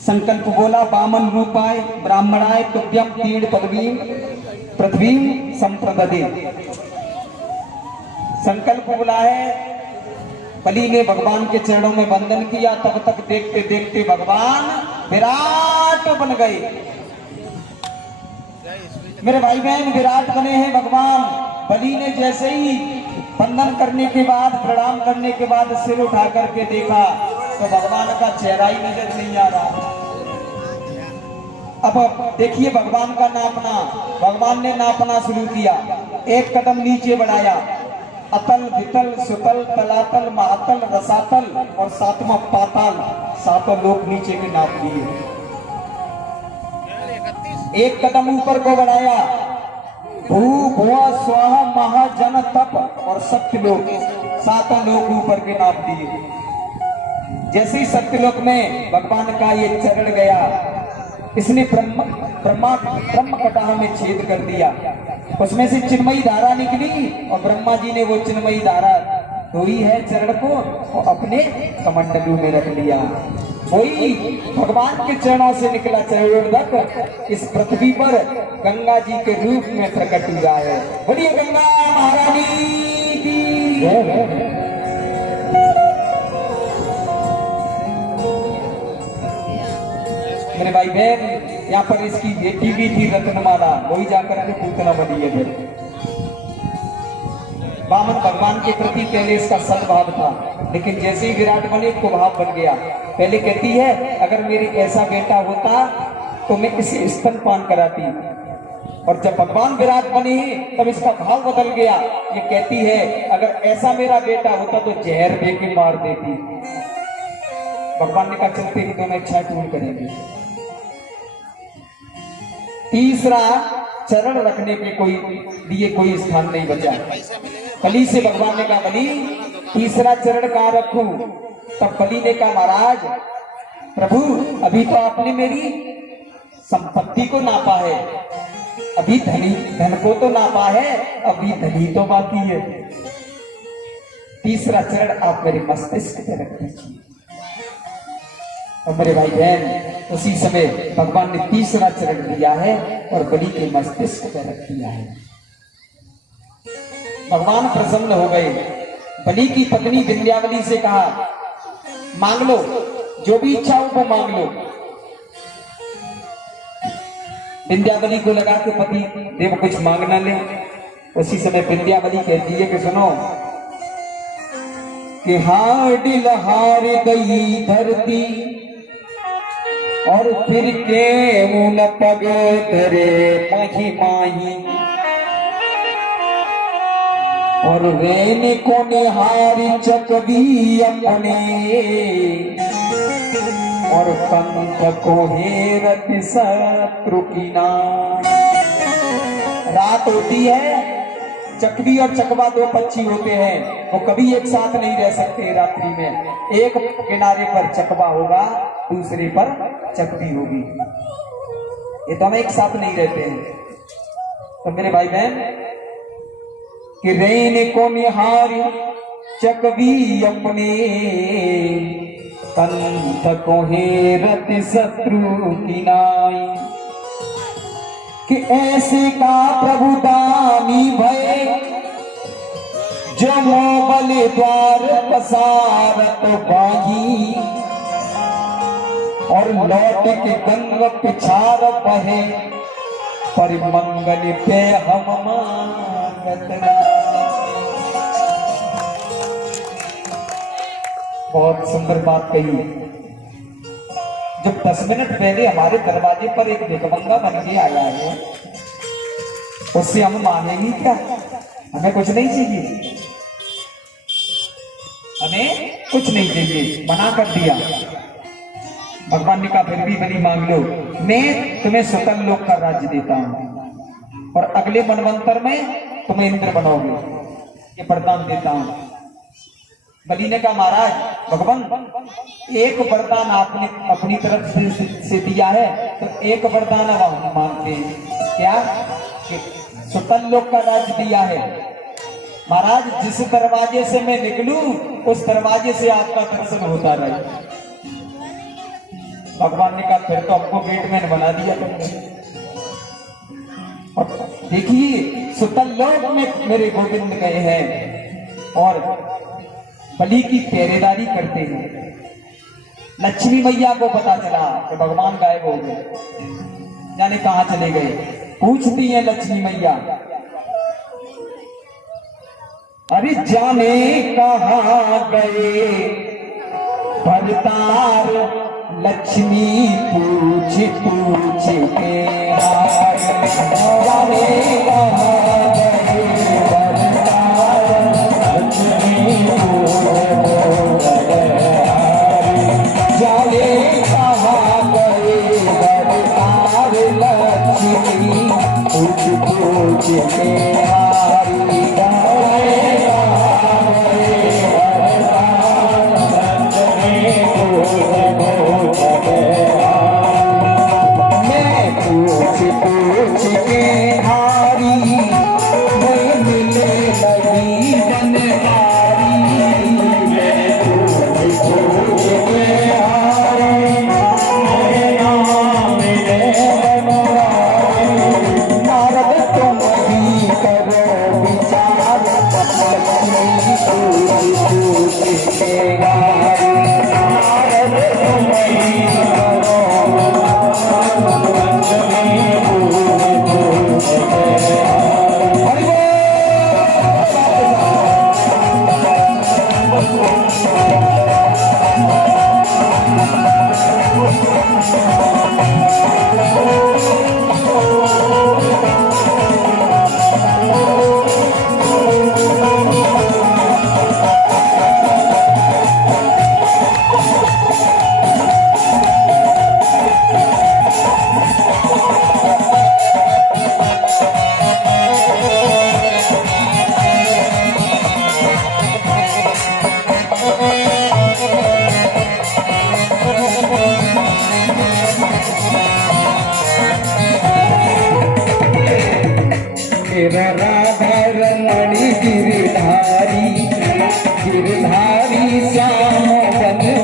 संकल्प बोला, वामन रूपाय ब्राह्मणाय तुभ्यम तीर्ण पदवीम पृथ्वीम संप्रददे। संकल्प बोला है, बलि ने भगवान के चरणों में वंदन किया। तब तक देखते देखते भगवान विराट बन गए। मेरे भाई बहन, विराट बने हैं भगवान। बलि ने जैसे ही वंदन करने के बाद, प्रणाम करने के बाद सिर उठा करके देखा तो भगवान का चेहरा ही नजर नहीं आ रहा। अब देखिए भगवान का नापना, भगवान ने नापना शुरू किया। एक कदम नीचे बढ़ाया, अतल वितल सुतल तलातल महातल रसातल और सातवां पाताल, सातों लोक नीचे के नाप दिए। एक कदम ऊपर को बढ़ाया, भू भुआ स्वाहा महाजन तप और सत्यलोक, सातों लोक ऊपर के नाप दिए। जैसे ही सत्यलोक में भगवान का ये चरण गया, इसने ब्रह्म कटाह में छेद कर दिया। उसमें से चिन्मयी धारा निकली और ब्रह्मा जी ने वो चिन्मयी धारा धोई है चरण को और अपने कमंडलू में रख लिया। वही भगवान के चरणों से निकला चरणोदक इस पृथ्वी पर गंगा जी के रूप में प्रकट हुआ है। बोलिए गंगा महारानी की। मेरे भाई बहन, यहाँ पर इसकी बेटी भी थी रत्नमाला, वही जाकर के पूतना बनी है। वामन भगवान के प्रति पहले इसका सद्भाव था, लेकिन जैसे ही विराट बने कुभाव बन गया। पहले कहती है, अगर मेरे ऐसा बेटा होता तो मैं इसे स्तनपान कराती, और जब भगवान विराट बने तब इसका भाव बदल गया। ये कहती है, अगर ऐसा मेरा बेटा होता तो जहर दे के मार देती। भगवान ने कहा, चलते ही दोनों इच्छा पूर्ण करेंगे। तीसरा चरण रखने के लिए कोई स्थान नहीं बचा। बलि से भगवान ने कहा, बलि तीसरा चरण कहाँ रखूं? तब बलि ने कहा, महाराज प्रभु, अभी तो आपने मेरी संपत्ति को नापा है, अभी धन को तो नापा है, अभी धनी तो बाकी है। तीसरा चरण आप मेरे मस्तिष्क पे रख दीजिए। और मेरे भाई बहन, उसी समय भगवान ने तीसरा चरण दिया है और बलि के मस्तिष्क पर रख दिया है। भगवान प्रसन्न हो गए। बलि की पत्नी विंध्यावली से कहा, मांग लो, जो भी इच्छा हो वो मांग लो। विंध्यावली को लगा कि पति देव कुछ मांगना ले। उसी समय विंध्यावली कहती है कि सुनो, कि हाडिल हार गई धरती और फिर के मुन पग धरे माही माही, और रेन को निहारी चकवी अपने, और पंथ को हेरत शत्रु की नाम। रात होती है, चकवी और चकवा दो पक्षी होते हैं, वो कभी एक साथ नहीं रह सकते रात्रि में। एक किनारे पर चकवा होगा, दूसरे पर चकवी होगी, ये दोनों एक साथ नहीं रहते हैं। तो मेरे भाई बहन, कि रेन को निहारी चकवी अपने, पंथ को हेरत शत्रु की नाई, कि ऐसे का प्रभु दानी भय, जो मोबल द्वार पसारत बाही, और लौट के गंग पिछार बहे, पर मंगल पे हम मांगत। बहुत सुंदर बात कही। जब 10 मिनट पहले हमारे दरवाजे पर एक भिखमंगा बन के आया है, उससे हम मानेंगे क्या? हमें कुछ नहीं चाहिए, हमें कुछ नहीं चाहिए, मना कर दिया। भगवान ने कहा, फिर भी बलि मांग लो, मैं तुम्हें सुतल लोक का राज्य देता हूं और अगले मनवंतर में तुम्हें इंद्र बनोगे, ये वरदान देता हूं। बलि ने कहा, महाराज भगवान, एक वरदान आपने अपनी तरफ से दिया है, तो एक वरदान अब हम मांगते हैं। क्या? कि सुतल लोक का राज्य दिया है। महाराज, जिस दरवाजे से मैं निकलूं उस दरवाजे से आपका दर्शन होता रहे। भगवान ने कहा फिर तो हमको गेटमैन बना दिया तुमने। और देखिए सुतल लोक में मेरे गोविंद गए हैं और बलि की पहरेदारी करते हैं। लक्ष्मी मैया को पता चला कि भगवान गायब हो गए, जाने कहां चले गए। पूछती है लक्ष्मी मैया, अरे जाने कहां गए भरतार। लक्ष्मी पूछ पूछ के जाने कहां गए भरतार। लक्ष्मी जाने कहां गए भरतार। लक्ष्मी पूछ पूछ के राधा रमणी गिरधारी गिरधारी श्याम बनवारी।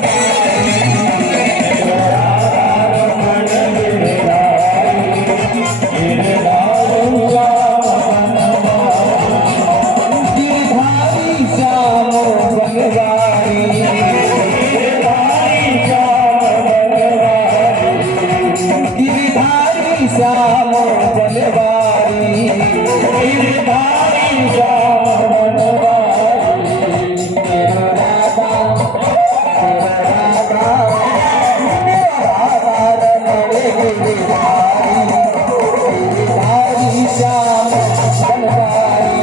राधा रमण गिरधारी गिरधारी श्याम बनवारी। गिरधारी श्याम बनवारी गिरधारी श्याम बनवारी। गिरधारी श्याम बनवारी गिरधारी श्याम बनवारी। राधा राधा राधा रमण गिरधारी गिरधारी श्याम बनवारी।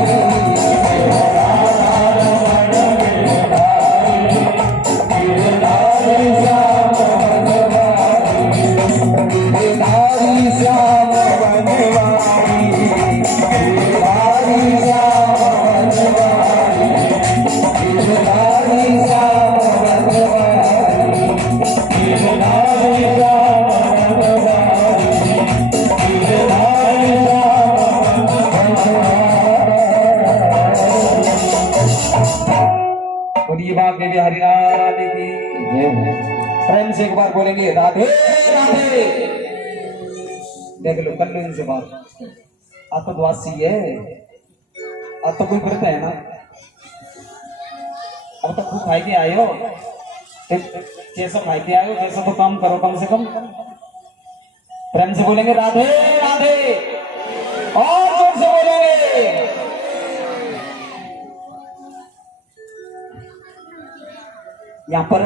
राधा रमण गिरधारी गिरधारी श्याम बनवारी। गिरधारी श्याम बनवारी गिरधारी श्याम बनवारी। गिरधारी श्याम बनवारी गिरधारी श्याम बनवारी। गिरधारी श्याम। बोलिए बाप देवी हरिनाम की जय। प्रेम से एक बार बोलेंगे राधे राधे। देख लो कर लो इनसे बात। आप तो द्वासी है, आप तो कोई व्रत है ना, अब तो खूब खाई के आए हो। जैसा खाई के आए हो वैसा तो काम करो कम से कम। प्रेम से बोलेंगे राधे राधे और जोर से बोलेंगे। यहाँ पर